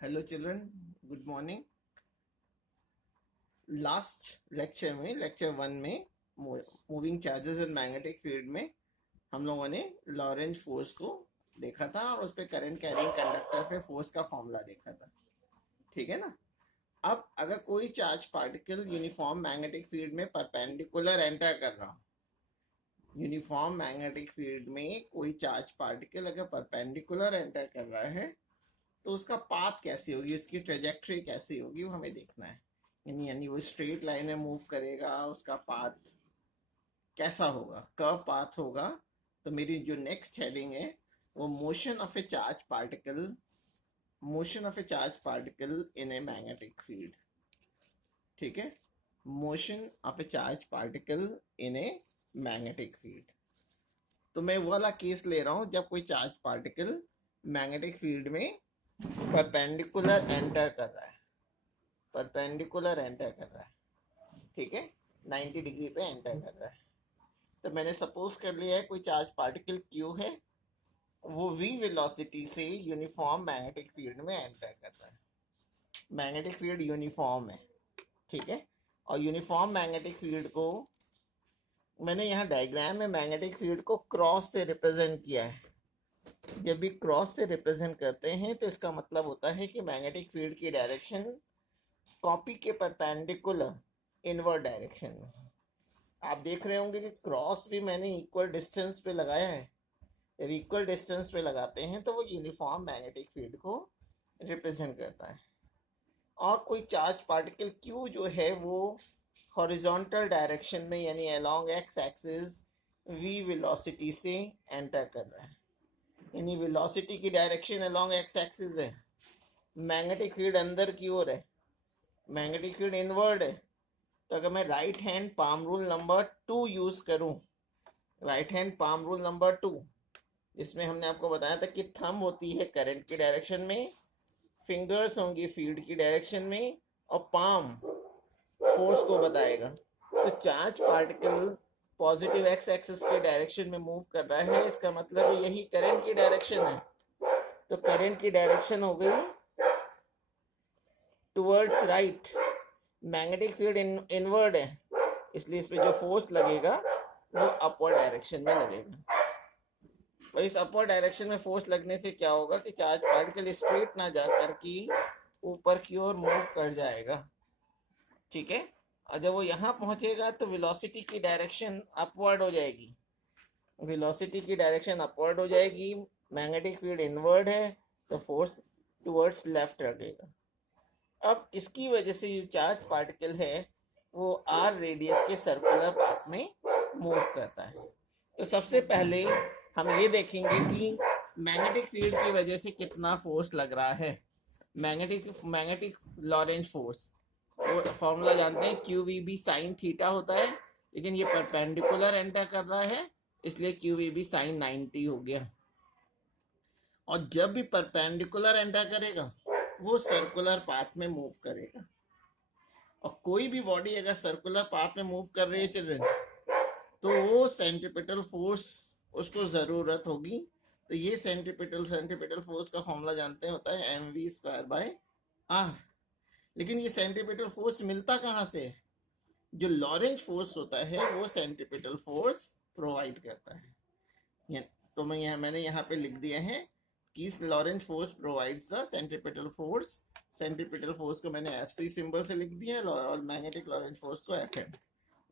Hello children, good morning. Last lecture में lecture 1 में moving charges in magnetic field में हम लोगों ने लॉरेंज फोर्स को देखा था और उस पर करंट कैरिंग कंडक्टर पे फोर्स का फॉर्मूला देखा था। ठीक है ना। अब अगर कोई charge particle uniform magnetic field में परपेंडिकुलर एंटर कर रहा हो, यूनिफॉर्म मैग्नेटिक फील्ड में कोई चार्ज पार्टिकल अगर परपेंडिकुलर एंटर कर रहा है तो उसका पाथ कैसी होगी, उसकी ट्रेजेक्ट्री कैसी होगी, वो हमें देखना है। यानी वो स्ट्रेट लाइन में मूव करेगा, उसका पाथ कैसा होगा, कर्व पाथ होगा। तो मेरी जो नेक्स्ट हेडिंग है वो motion of a charge particle, motion of a charge particle in a magnetic field. ठीक है, motion of a charge particle in a magnetic field. तो मैं वो वाला केस ले रहा हूं जब कोई चार्ज पार्टिकल मैग्नेटिक फील्ड में परपेंडिकुलर एंटर कर रहा है, परपेंडिकुलर एंटर कर रहा है। ठीक है, 90 डिग्री पे एंटर कर रहा है। तो मैंने सपोज कर लिया है कोई चार्ज पार्टिकल क्यू है, वो v वेलोसिटी से यूनिफॉर्म मैग्नेटिक फील्ड में एंटर कर रहा है। मैग्नेटिक फील्ड यूनिफॉर्म है, ठीक है। और यूनिफॉर्म मैग्नेटिक फील्ड को मैंने यहाँ डायग्राम में मैग्नेटिक फील्ड को क्रॉस से रिप्रेजेंट किया है। जब भी क्रॉस से रिप्रेजेंट करते हैं तो इसका मतलब होता है कि मैग्नेटिक फील्ड की डायरेक्शन कॉपी के परपेंडिकुलर इनवर्ड डायरेक्शन में। आप देख रहे होंगे कि क्रॉस भी मैंने इक्वल डिस्टेंस पे लगाया है। जब इक्वल डिस्टेंस पे लगाते हैं तो वो यूनिफॉर्म मैग्नेटिक फील्ड को रिप्रेजेंट करता है। और कोई चार्ज पार्टिकल क्यू जो है वो हॉरिजॉन्टल डायरेक्शन में यानी along x axis v velocity से एंटर कर रहा है। यानी वेलोसिटी की डायरेक्शन अलोंग एक्स एक्सिस है, मैग्नेटिक फील्ड अंदर की ओर है, मैग्नेटिक फील्ड इनवर्ड है। तो अगर मैं right hand palm rule number 2 use करूं, right hand palm rule number 2, जिसमें हमने आपको बताया था कि थंब होती है करंट की डायरेक्शन में, फिंगर्स होंगी फील्ड की डायरेक्शन में, और पाम फोर्स को बताएगा। तो charge particle positive x axis के डायरेक्शन में मूव कर रहा है, इसका मतलब यही करंट की डायरेक्शन है। तो करंट की डायरेक्शन हो गई towards right, magnetic field inward है, इसलिए इस पे जो फोर्स लगेगा वो अपवर्ड डायरेक्शन में लगेगा। तो इस अपवर्ड डायरेक्शन में फोर्स लगने से क्या होगा कि चार्ज पार्टिकल स्ट्रेट ना जाकर के ऊपर की ओर मूव कर जाएगा। ठीक है, और जब वो यहाँ पहुंचेगा तो वेलोसिटी की डायरेक्शन अपवर्ड हो जाएगी, वेलोसिटी की डायरेक्शन अपवर्ड हो जाएगी, मैग्नेटिक फील्ड इनवर्ड है तो फोर्स टुवर्ड्स लेफ्ट रखेगा। अब इसकी वजह से ये चार्ज पार्टिकल है वो आर रेडियस के सर्कुलर पाथ में मूव करता है। तो सबसे पहले हम ये देखेंगे कि मैग्नेटिक फील्ड की वजह से कितना फोर्स लग रहा है। मैग्नेटिक लॉरेंज फोर्स, वो फॉर्मूला जानते हैं, Q V B sine theta होता है, लेकिन ये परपेंडिकुलर एंटर कर रहा है इसलिए क्यू वी बी साइन 90 हो गया। और जब भी परपेंडिकुलर एंटर करेगा वो सर्कुलर पाथ में मूव करेगा। और कोई भी बॉडी अगर सर्कुलर पाथ में मूव कर रही है चिल्ड्रन, तो वो सेंट्रीपिटल फोर्स उसको ज़रूरत होगी। तो ये सेंट्रीपिटल फोर्स का फॉर्मूला जानते हैं, होता है mv²/r। लेकिन ये सेंट्रीपिटल फोर्स मिलता कहाँ से? जो लॉरेंज फोर्स होता है वो सेंट्रीपिटल फोर्स प्रोवाइड करता है। तो मैंने यहाँ पे लिख दिया है कि Lorentz force provides the centripetal force. Centripetal force को मैंने FC सिंबल से लिख दिया और मैग्नेटिक लॉरेंज फोर्स को FM।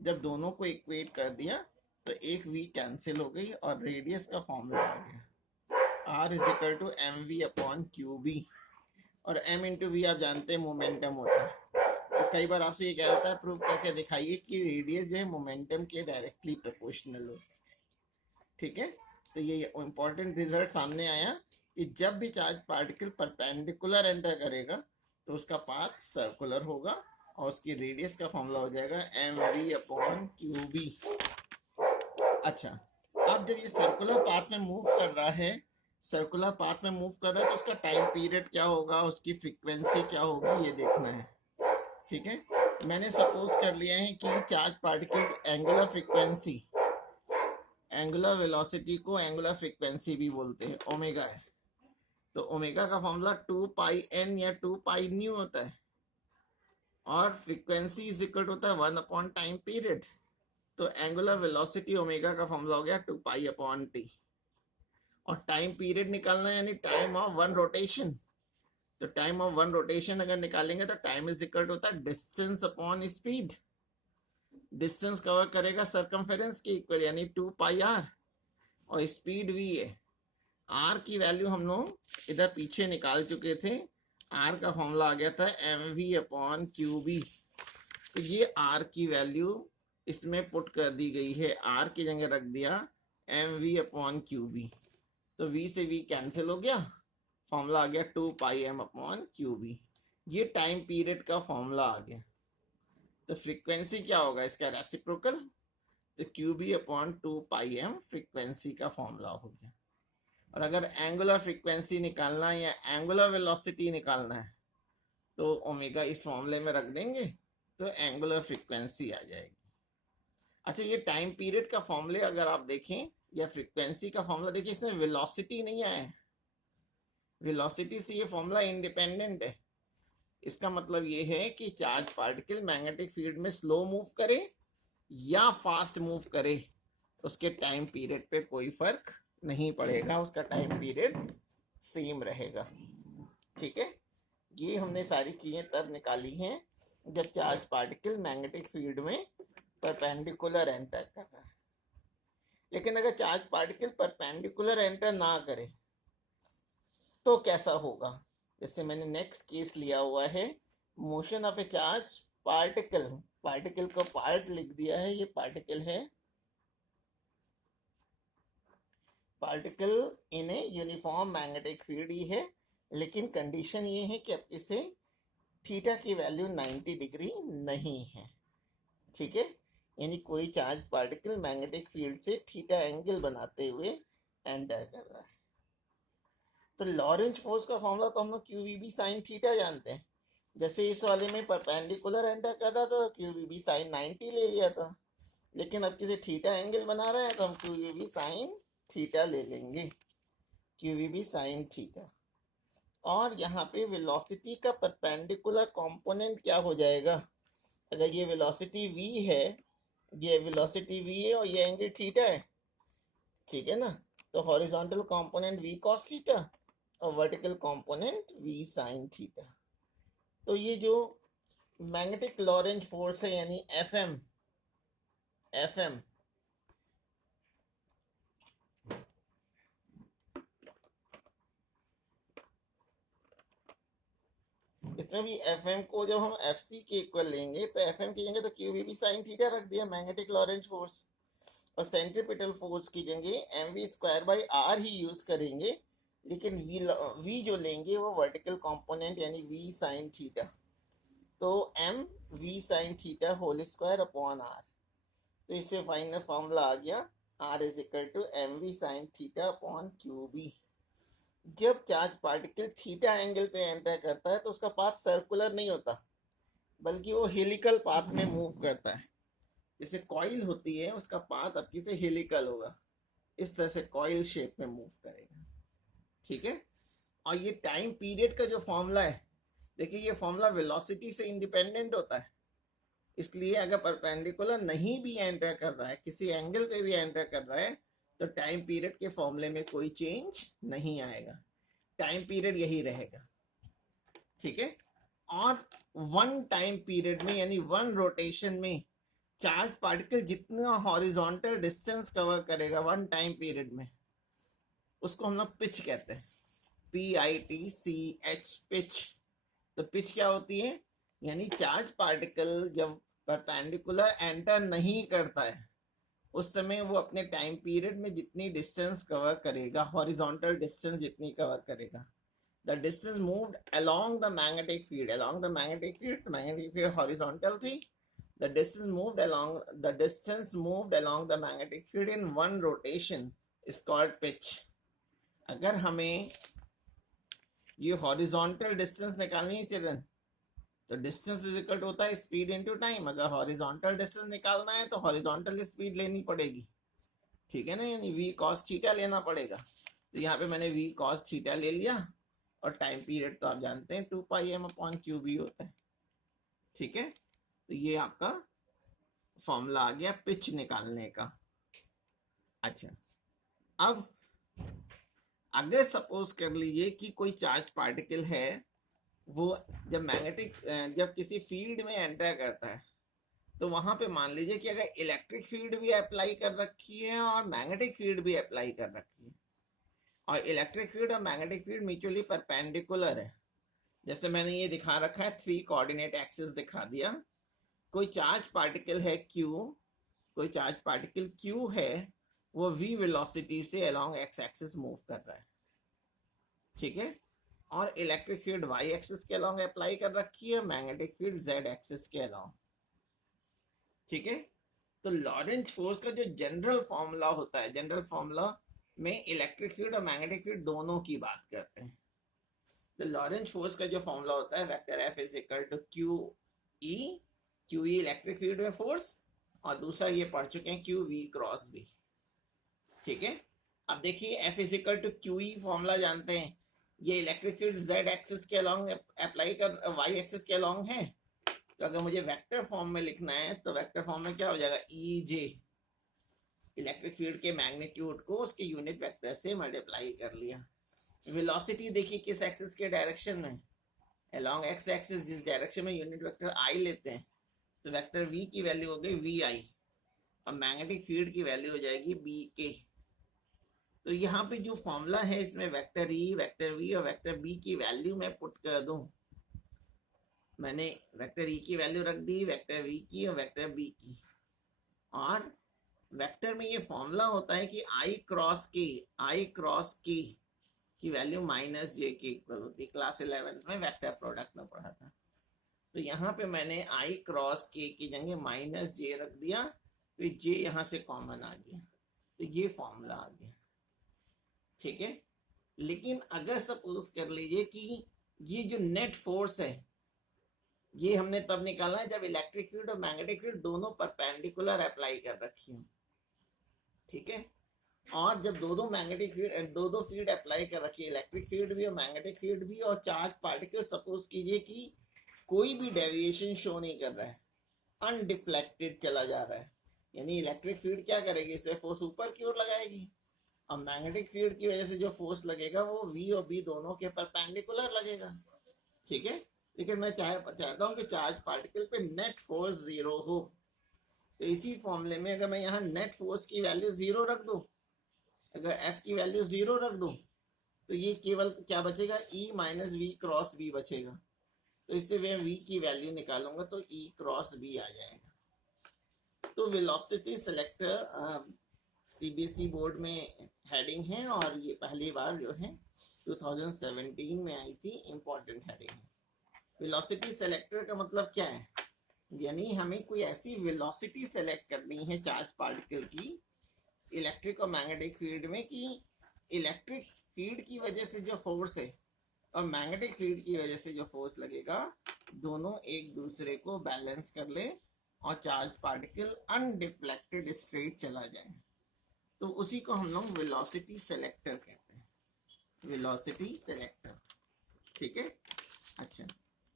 जब दोनों को इक्वेट कर दिया तो एक v कैंसिल हो गई और रेडियस का फॉर्मूला आ गया, R = mv/qb। और m × v आप जानते हैं मोमेंटम होता है। तो कई बार आपसे ये कह देता है प्रूव करके दिखाइए कि रेडियस जो है मोमेंटम के डायरेक्टली प्रोपोर्शनल हो। ठीक है, तो ये इंपॉर्टेंट रिजल्ट सामने आया कि जब भी चार्ज पार्टिकल परपेंडिकुलर एंटर करेगा तो उसका पाथ सर्कुलर होगा और उसकी रेडियस का फॉर्मूला हो जाएगा mv/qb। अच्छा, अब जब ये सर्कुलर पाथ में मूव कर रहा है, सर्कुलर पाथ में मूव कर रहा है तो उसका टाइम पीरियड क्या होगा, उसकी फ्रीक्वेंसी क्या होगी, ये देखना है। ठीक है, मैंने सपोज कर लिया है कि charge particle angular frequency, angular velocity को एंगुलर फ्रीक्वेंसी भी बोलते हैं, ओमेगा है। तो ओमेगा का फॉर्मूला 2πn या 2π न्यू होता है, और फ्रीक्वेंसी इज इक्वल होता है 1 टाइम पीरियड। तो एंगुलर वेलोसिटी ओमेगा का फॉर्मूला हो गया 2π/t, और टाइम पीरियड निकालना है यानी टाइम ऑफ वन रोटेशन। तो टाइम ऑफ वन रोटेशन अगर निकालेंगे तो टाइम इज इक्वल होता है distance upon speed. Distance cover करेगा सरकमफेरेंस के इक्वल यानी 2πr, और स्पीड v है। r की वैल्यू हम लोग इधर पीछे निकाल चुके थे, r का फॉर्मूला आ गया था mv/qb। तो ये r की वैल्यू इसमें पुट कर दी गई है, r की जगह रख दिया mv/qb। तो v से v कैंसिल हो गया, फॉर्मूला आ गया 2πm/qb। ये टाइम पीरियड का फॉर्मूला आ गया। तो फ्रीक्वेंसी क्या होगा इसका रेसिप्रोकल, तो qb/2πm फ्रीक्वेंसी का फॉर्मूला हो गया। और अगर एंगुलर फ्रीक्वेंसी निकालना है या एंगुलर वेलोसिटी निकालना है तो ओमेगा इस फॉर्मूले में रख देंगे तो एंगुलर फ्रीक्वेंसी आ जाएगी। अच्छा, ये टाइम पीरियड का फॉर्मूले अगर आप देखें या फ्रीक्वेंसी का फॉर्मूला देखिए, इसमें वेलोसिटी नहीं आया है। वेलोसिटी से ये फॉर्मूला इंडिपेंडेंट है। इसका मतलब ये है कि चार्ज पार्टिकल मैग्नेटिक फील्ड में स्लो मूव करे या फास्ट मूव करे, उसके टाइम पीरियड पे कोई फर्क नहीं पड़ेगा, उसका टाइम पीरियड सेम रहेगा। ठीक है, ये हमने सारी चीजें तब निकाली हैं जब चार्ज पार्टिकल मैग्नेटिक फील्ड में परपेंडिकुलर एंटर कर रहा है। लेकिन अगर चार्ज पार्टिकल परपेंडिकुलर एंटर ना करे तो कैसा होगा? जैसे मैंने नेक्स्ट केस लिया हुआ है, motion of a charge particle. Particle को पार्ट लिख दिया है, ये पार्टिकल है, particle in a uniform magnetic field ही है। लेकिन कंडीशन ये है कि अब इसे थीटा की वैल्यू 90 डिग्री नहीं है। ठीक है, यानी कोई चार्ज पार्टिकल मैग्नेटिक फील्ड से थीटा एंगल बनाते हुए एंटर कर रहा है। तो लॉरेंज फोर्स का फॉर्मूला तो हम लोग QVB sin थीटा जानते हैं। जैसे इस वाले में परपेंडिकुलर एंटर कर रहा था तो QVB sin 90 ले लिया था, लेकिन अब किसी थीटा एंगल बना रहे हैं तो हम QVB sin थीटा ले लेंगे, QVB sin थीटा। और यहाँ पे वेलोसिटी का परपेंडिकुलर कंपोनेंट क्या हो जाएगा? अगर ये वेलोसिटी v है, ये वेलोसिटी v है और ये एंगल थीटा है, ठीक है ना, तो horizontal component v cos theta और vertical component v sin theta. तो ये जो मैग्नेटिक लॉरेंज फोर्स है यानी FM इसमें भी FM को जब हम FC के इक्वल लेंगे तो FM की जगह तो QVB sin थीटा रख दिया, मैग्नेटिक लॉरेंज फोर्स, और सेंट्रीपिटल फोर्स की जगह mv²/r ही यूज करेंगे। लेकिन v जो लेंगे वो वर्टिकल कंपोनेंट यानी v sin थीटा, तो mv sin theta whole square upon r। तो इससे फाइनल फॉर्मूला आ गया r is equal to mv sin theta upon qb। जब चार्ज पार्टिकल थीटा एंगल पे एंटर करता है तो उसका पाथ सर्कुलर नहीं होता, बल्कि वो हेलिकल पाथ में मूव करता है। जैसे कॉइल होती है उसका पाथ अब किसे हेलिकल होगा, इस तरह से कॉइल शेप में मूव करेगा। ठीक है, और ये टाइम पीरियड का जो फॉर्मूला है, देखिए ये फॉर्मूला वेलोसिटी से इंडिपेंडेंट होता है। इसलिए अगर परपेंडिकुलर नहीं भी एंटर कर रहा है, किसी एंगल पे भी एंटर कर रहा है, तो टाइम पीरियड के फॉर्मूले में कोई चेंज नहीं आएगा, टाइम पीरियड यही रहेगा। ठीक है, और वन टाइम पीरियड में यानी वन रोटेशन में चार्ज पार्टिकल जितना हॉरिजॉन्टल डिस्टेंस कवर करेगा वन टाइम पीरियड में, उसको हम लोग पिच कहते हैं, PITCH, पिच। तो पिच क्या होती है? यानी चार्ज पार्टिकल जब परपेंडिकुलर एंटर नहीं करता है उस समय वो अपने टाइम पीरियड में जितनी डिस्टेंस कवर करेगा, हॉरिजॉन्टल डिस्टेंस जितनी कवर करेगा, the distance moved along the magnetic field, along the magnetic field horizontal थी, the distance moved along the magnetic field in one rotation is called pitch। अगर हमें ये horizontal distance निकालनी है children, तो distance is equal to होता है speed into time. अगर हॉरिजॉन्टल डिस्टेंस निकालना है तो हॉरिजॉन्टल स्पीड लेनी पड़ेगी, ठीक है ना, यानी v cos थीटा लेना पड़ेगा। तो यहाँ पे मैंने v cos थीटा ले लिया और टाइम पीरियड तो आप जानते हैं 2πm/क्यूबी होता है। ठीक है, तो ये आपका फॉर्मूला आ गया पिच निकालने का। अच्छा, अब अगर सपोज कर लीजिए कि कोई चार्ज पार्टिकल है, वो जब किसी फील्ड में एंटर करता है, तो वहां पे मान लीजिए कि अगर इलेक्ट्रिक फील्ड भी अप्लाई कर रखी है और मैग्नेटिक फील्ड भी अप्लाई कर रखी है, और इलेक्ट्रिक फील्ड और मैग्नेटिक फील्ड म्यूचुअली परपेंडिकुलर है, जैसे मैंने ये दिखा रखा है 3 कोऑर्डिनेट एक्सिस दिखा दिया। कोई चार्ज पार्टिकल है क्यू है, वो v वेलोसिटी से अलोंग एक्स एक्सिस मूव कर रहा है। ठीक है, और इलेक्ट्रिक फील्ड y एक्सिस के अलोंग अप्लाई कर रखी है, मैग्नेटिक फील्ड z एक्सिस के अलोंग। ठीक है, तो लॉरेंज फोर्स का जो जनरल फॉर्मूला होता है, जनरल फॉर्मूला में इलेक्ट्रिक फील्ड और मैग्नेटिक फील्ड दोनों की बात करते हैं। तो लॉरेंज फोर्स का जो फॉर्मूला होता है vector F is equal to QE electric field में फोर्स, और दूसरा ये पढ़ चुके हैं QV क्रॉस B। ठीक है, अब देखिए F is equal to QE formula जानते हैं, ये इलेक्ट्रिक फील्ड Z एक्सिस के अलोंग अप्लाई कर Y एक्सिस के अलोंग है। तो अगर मुझे वेक्टर फॉर्म में लिखना है तो वेक्टर फॉर्म में क्या हो जाएगा, EJ इलेक्ट्रिक फील्ड के मैग्नीट्यूड को उसके यूनिट वेक्टर से मल्टीप्लाई कर लिया। वेलोसिटी देखिए किस एक्सिस के डायरेक्शन में, अलोंग एक्स एक्सिस, जिस डायरेक्शन में यूनिट वेक्टर I लेते हैं, तो वेक्टर V की वैल्यू हो गई VI और मैग्नेटिक फील्ड की वैल्यू हो जाएगी BK। तो यहाँ पे जो फॉर्मूला है इसमें वेक्टर E, वेक्टर V और वेक्टर B की वैल्यू मैं पुट कर दूं, मैंने वेक्टर E की वैल्यू रख दी, वेक्टर V की और वेक्टर B की, और वेक्टर में ये फॉर्मूला होता है कि I क्रॉस K की वैल्यू -j के इक्वल होती है। क्लास 11th में वेक्टर प्रोडक्ट में पढ़ा था। तो यहाँ पे मैंने I क्रॉस K की जगह -j रख दिया, फिर j यहाँ से कॉमन आ गया, तो ये फॉर्मूला आ गया। ठीक है, लेकिन अगर सपोज कर लीजिए कि ये जो नेट फोर्स है ये हमने तब निकालना है जब इलेक्ट्रिक फील्ड और मैग्नेटिक फील्ड दोनों परपेंडिकुलर अप्लाई कर रखी हो। ठीक है, और जब दो मैग्नेटिक फील्ड दो फील्ड अप्लाई कर रखी है, इलेक्ट्रिक फील्ड भी और मैग्नेटिक फील्ड भी, और चार्ज पार्टिकल सपोज कीजिए कि कोई भी डेविएशन शो नहीं कर रहा है, अनडिफ्लेक्टेड चला जा रहा है, यानी इलेक्ट्रिक फील्ड क्या करेगी, इसे फोर्स ऊपर की ओर लगाएगी, और मैग्नेटिक फील्ड की वजह से जो फोर्स लगेगा वो V और B दोनों के परपेंडिकुलर लगेगा। ठीक है, लेकिन मैं चाहता हूं कि चार्ज पार्टिकल पे नेट फोर्स 0 हो, तो इसी फॉर्मूले में अगर मैं यहाँ नेट फोर्स की वैल्यू 0 रख दूं, अगर F की वैल्यू 0 रख दूं, तो ये केवल क्या बचेगा, E - V क्रॉस B बचेगा। तो इससे मैं V की वैल्यू निकालूंगा तो E क्रॉस B आ जाएगा। तो वेलोसिटी सेलेक्टर CBSE बोर्ड में हेडिंग है, और ये पहली बार जो है 2017 में आई थी, इंपॉर्टेंट हेडिंग है। वेलोसिटी सेलेक्टर का मतलब क्या है, यानी हमें कोई ऐसी वेलोसिटी सेलेक्ट करनी है चार्ज पार्टिकल की इलेक्ट्रिक और मैग्नेटिक फील्ड में कि इलेक्ट्रिक फील्ड की वजह से जो फोर्स है और मैग्नेटिक फील्ड की वजह से जो फोर्स लगेगा दोनों एक दूसरे को बैलेंस कर ले और चार्ज पार्टिकल अनडिफ्लेक्टेड स्ट्रेट चला जाए, तो उसी को हम लोग वेलोसिटी सेलेक्टर कहते हैं, वेलोसिटी सेलेक्टर। ठीक है, अच्छा,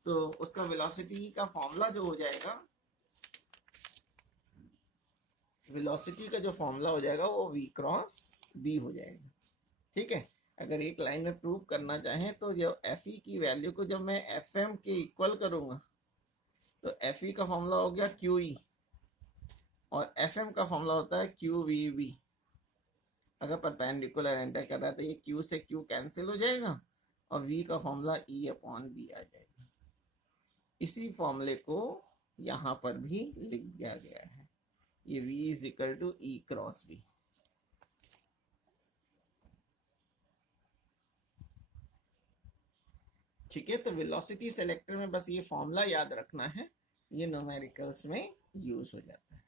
तो उसका वेलोसिटी का फॉर्मूला जो हो जाएगा, वेलोसिटी का जो फॉर्मूला हो जाएगा वो V क्रॉस B हो जाएगा। ठीक है, अगर एक लाइन में प्रूव करना चाहें तो जब FE की वैल्यू को जब मैं FM के इक्वल करूंगा तो FE का फॉर्मूला हो गया QE और FM का फॉर्मूला होता है QVB। अगर परपेंडिकुलर एंटर कर रहा है तो ये Q से Q कैंसिल हो जाएगा और V का फॉर्मूला E/B आ जाएगा। इसी फॉर्मूले को यहाँ पर भी लिख दिया गया है, ये V is equal to E cross B। ठीक है, तो वेलोसिटी सेलेक्टर में बस ये फॉर्मूला याद रखना है, ये न्यूमेरिकल्स में यूज हो जाता है।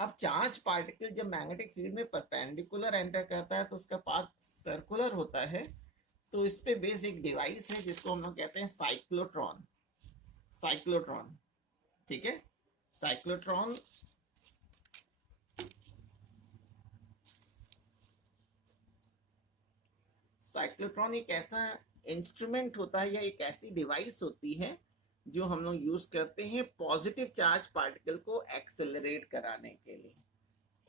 अब चार्ज पार्टिकल जब मैग्नेटिक फील्ड में परपेंडिकुलर एंटर करता है तो उसका पाथ सर्कुलर होता है, तो इस पे बेस एक डिवाइस है जिसको हम लोग कहते हैं साइक्लोट्रॉन। साइक्लोट्रॉन, ठीक है, साइक्लोट्रॉन साइक्लोट्रॉन एक ऐसा इंस्ट्रूमेंट होता है या एक ऐसी डिवाइस होती है जो हम लोग यूज करते हैं पॉजिटिव चार्ज पार्टिकल को एक्सेलरेट कराने के लिए,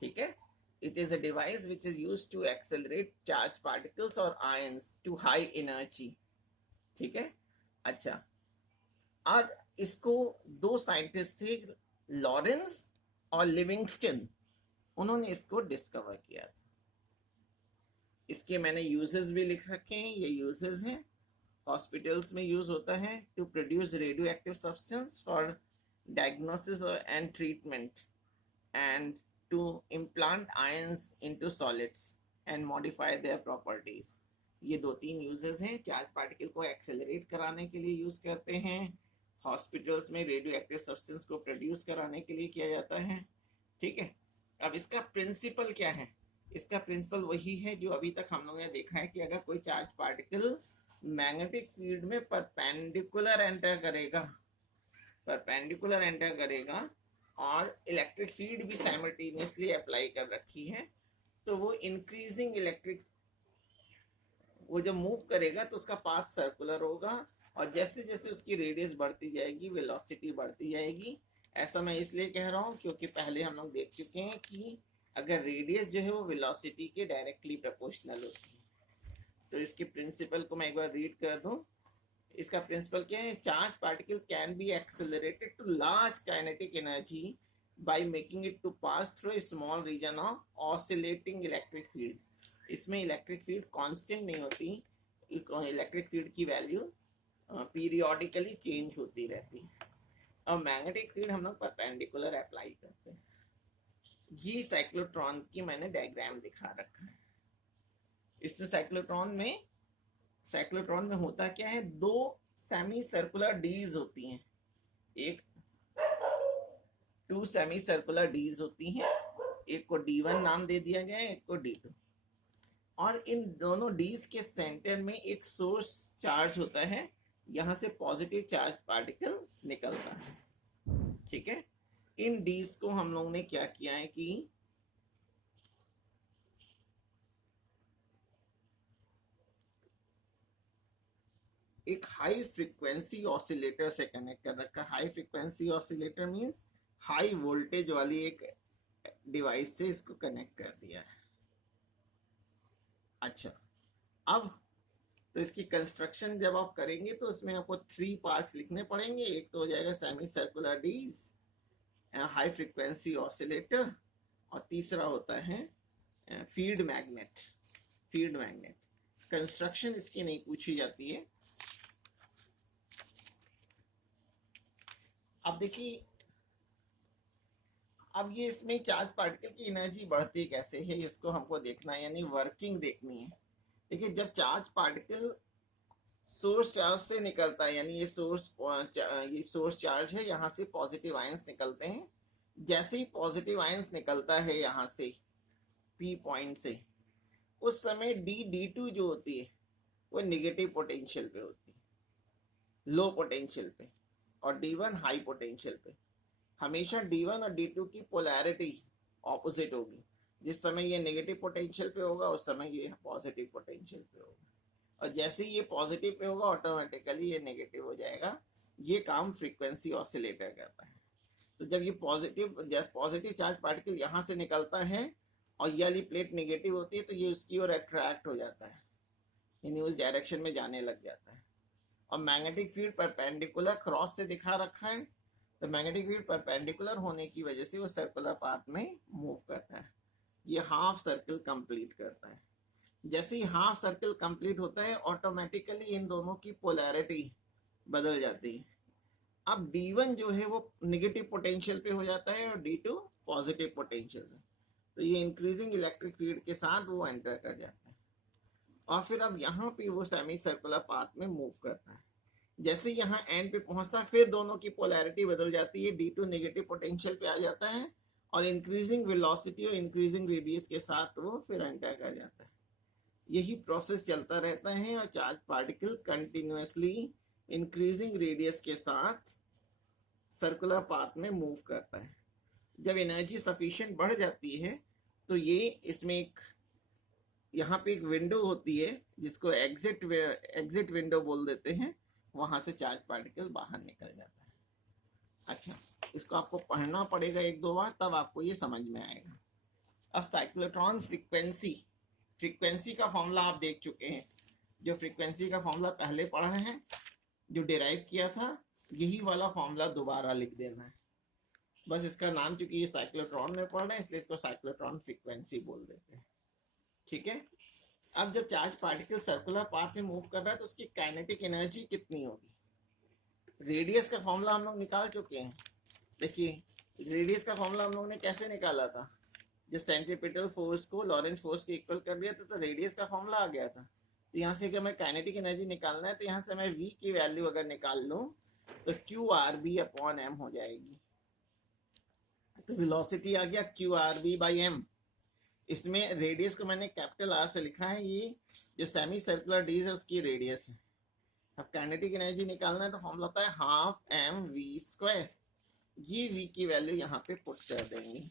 ठीक है। It is a device which is used to accelerate charge particles और आयंस टू हाई एनर्जी, ठीक है। अच्छा, और इसको दो साइंटिस्ट थे, लॉरेंस और लिविंगस्टन, उन्होंने इसको डिस्कवर किया था। इसके मैंने यूजेस भी लिख रखे हैं। ये यूजेस हैं, हॉस्पिटल्स में यूज होता है to produce radio active substance for diagnosis and treatment and to implant ions into solids and modify their properties. ये दो तीन यूजेस हैं। चार्ज पार्टिकल को एक्सेलरेट कराने के लिए यूज करते हैं, हॉस्पिटल्स में रेडियो एक्टिव सब्सटेंस को प्रोड्यूस कराने के लिए किया जाता है, ठीक है। अब इसका प्रिंसिपल क्या है? इसका प्रिंसिपल वही है जो अभी तक हम लोगों ने देखा है कि अगर कोई चार्ज पार्टिकल मैग्नेटिक फील्ड में परपेंडिकुलर एंटर करेगा और इलेक्ट्रिक फील्ड भी साइमल्टेनियसली अप्लाई कर रखी है, तो वो इंक्रीजिंग इलेक्ट्रिक, वो जब मूव करेगा तो उसका पाथ सर्कुलर होगा, और जैसे जैसे उसकी रेडियस बढ़ती जाएगी वेलोसिटी बढ़ती जाएगी। ऐसा मैं इसलिए कह रहा हूँ क्योंकि पहले हम लोग देख चुके हैं कि अगर रेडियस जो है वो वेलोसिटी के डायरेक्टली प्रोपोर्शनल होती है। तो इसके प्रिंसिपल को मैं एक बार रीड कर दूं। इसका प्रिंसिपल क्या है? Charge particle can be accelerated to large kinetic energy by making it to pass through a small region of oscillating electric field. इसमें इलेक्ट्रिक फील्ड कांस्टेंट नहीं होती, इलेक्ट्रिक फील्ड की वैल्यू पीरियोडिकली चेंज होती रहती है, और मैग्नेटिक फील्ड हम लोग परपेंडिकुलर अप्लाई करते हैं। ये साइक्लोट्रॉन की मैंने डायग्राम दिखा रखा है। इसमें साइक्लोट्रॉन में होता क्या है, दो सेमी सर्कुलर डीज होती हैं, टू सेमी सर्कुलर डीज होती हैं, एक को D1 नाम दे दिया गया है, एक को D2, और इन दोनों डीज के सेंटर में एक सोर्स चार्ज होता है, यहां से पॉजिटिव चार्ज पार्टिकल निकलता है, ठीक है। इन डीज को हम लोग ने क्या किया है कि एक हाई फ्रीक्वेंसी ऑसिलेटर से कनेक्ट कर रखा है। High frequency oscillator means high voltage वाली एक डिवाइस से इसको कनेक्ट कर दिया है। अच्छा, अब तो इसकी कंस्ट्रक्शन जब आप करेंगे तो इसमें आपको 3 पार्ट्स लिखने पड़ेंगे। एक तो हो जाएगा सेमी सर्कुलर डीज, हाई फ्रीक्वेंसी ऑसिलेटर, और तीसरा होता है फील्ड मैग्नेट। कंस्ट्रक्शन इसकी नहीं पूछी जाती है। अब देखिए, अब ये इसमें चार्ज पार्टिकल की एनर्जी बढ़ती कैसे है, इसको हमको देखना है, यानी वर्किंग देखनी है। देखिए, जब चार्ज पार्टिकल सोर्स चार्ज से निकलता है, यानी ये सोर्स चार्ज है, यहाँ से पॉजिटिव आयंस निकलते हैं। जैसे ही पॉजिटिव आयंस निकलता है यहाँ से P पॉइंट से, उस समय D2 जो होती है वो नेगेटिव पोटेंशियल पे होती है, लो पोटेंशियल पे, और D1 हाई पोटेंशियल पे। हमेशा D1 और D2 की पोलैरिटी ऑपोजिट होगी। जिस समय ये नेगेटिव पोटेंशियल पे होगा उस समय ये पॉजिटिव पोटेंशियल पे होगा, और जैसे ही ये पॉजिटिव पे होगा ऑटोमेटिकली ये नेगेटिव हो जाएगा। ये काम फ्रीक्वेंसी ऑसिलेटर करता है। तो जब ये पॉजिटिव चार्ज पार्टिकल यहाँ से निकलता है और ये वाली प्लेट नेगेटिव होती है, तो ये उसकी ओर अट्रैक्ट हो जाता है, यानी उस डायरेक्शन में जाने लग जाता है। और मैग्नेटिक फील्ड परपेंडिकुलर क्रॉस से दिखा रखा है, तो मैग्नेटिक फील्ड परपेंडिकुलर होने की वजह से वो सर्कुलर पाथ में मूव करता है। ये हाफ सर्कल कंप्लीट करता है। जैसे ही हाफ सर्कल कंप्लीट होता है ऑटोमेटिकली इन दोनों की पोलैरिटी बदल जाती है। अब D1 जो है वो नेगेटिव पोटेंशियल पे हो जाता है और D2 पॉजिटिव पोटेंशियल पे। तो ये इंक्रीजिंग इलेक्ट्रिक फील्ड के साथ वो एंटर कर जाता है, और फिर अब यहाँ पे वो सेमी सर्कुलर पाथ में मूव करता है। जैसे यहाँ एंड पे पहुंचता है, फिर दोनों की पोलैरिटी बदल जाती है, D2 नेगेटिव पोटेंशियल पे आ जाता है, और इंक्रीजिंग वेलोसिटी और इंक्रीजिंग रेडियस के साथ वो फिर एंटर कर जाता है। यही प्रोसेस चलता रहता है, और charge particle continuously increasing radius के साथ सर्कुलर पाथ में मूव करता है। जब एनर्जी सफिशिएंट बढ़ जाती है तो ये इसमें एक यहाँ पे एक विंडो होती है जिसको एग्जिट विंडो बोल देते हैं, वहां से चार्ज पार्टिकल बाहर निकल जाता है। अच्छा, इसको आपको पढ़ना पड़ेगा एक दो बार, तब आपको ये समझ में आएगा। अब साइक्लोट्रॉन फ्रीक्वेंसी का फॉर्मूला आप देख चुके हैं। जो फ्रीक्वेंसी का फॉर्मूला पहले पढ़ा है, जो डिराइव किया था, यही वाला फॉर्मूला दोबारा लिख देना है। बस इसका नाम, क्योंकि ये साइक्लोट्रॉन में पढ़ रहे हैं, इसलिए इसको साइक्लोट्रॉन फ्रीक्वेंसी बोल देते हैं। ठीक है। अब जब चार्ज पार्टिकल सर्कुलर पाथ में मूव कर रहा है तो उसकी काइनेटिक एनर्जी कितनी होगी? रेडियस का फॉर्मूला हम लोग निकाल चुके हैं। देखिए, रेडियस का फॉर्मूला हम लोगों ने कैसे निकाला था? जब सेंट्रीपिटल फोर्स को लॉरेंज फोर्स के इक्वल कर दिया था तो रेडियस का फॉर्मूला आ गया था। तो यहाँ से अगर मैं काइनेटिक एनर्जी निकालना है तो यहाँ से मैं v की वैल्यू अगर निकाल लूँ तो QRB/m हो जाएगी। तो वेलोसिटी आ गया QRB/m। इसमें रेडियस को मैंने कैपिटल R से लिखा है, ये जो सेमी सर्कुलर डिस्क है उसकी रेडियस है। अब काइनेटिक एनर्जी निकालना है तो फॉर्मूला होता है ½ mv²। ये v की वैल्यू यहाँ पे पुट कर देंगे,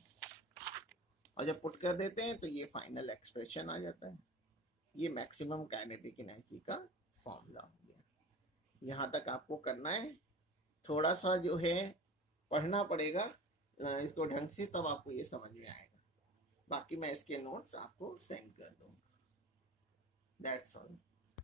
और जब पुट कर देते हैं तो ये फाइनल एक्सप्रेशन आ जाता है। ये मैक्सिमम काइनेटिक एनर्जी का फॉर्मूला हो गया। यहाँ तक आपको करना है, थोड़ा सा जो है पढ़ना पड़ेगा इसको ढंग से, तब आपको ये समझ में आएगा। बाकी मैं इसके नोट्स आपको सेंड कर दूंगा। That's all.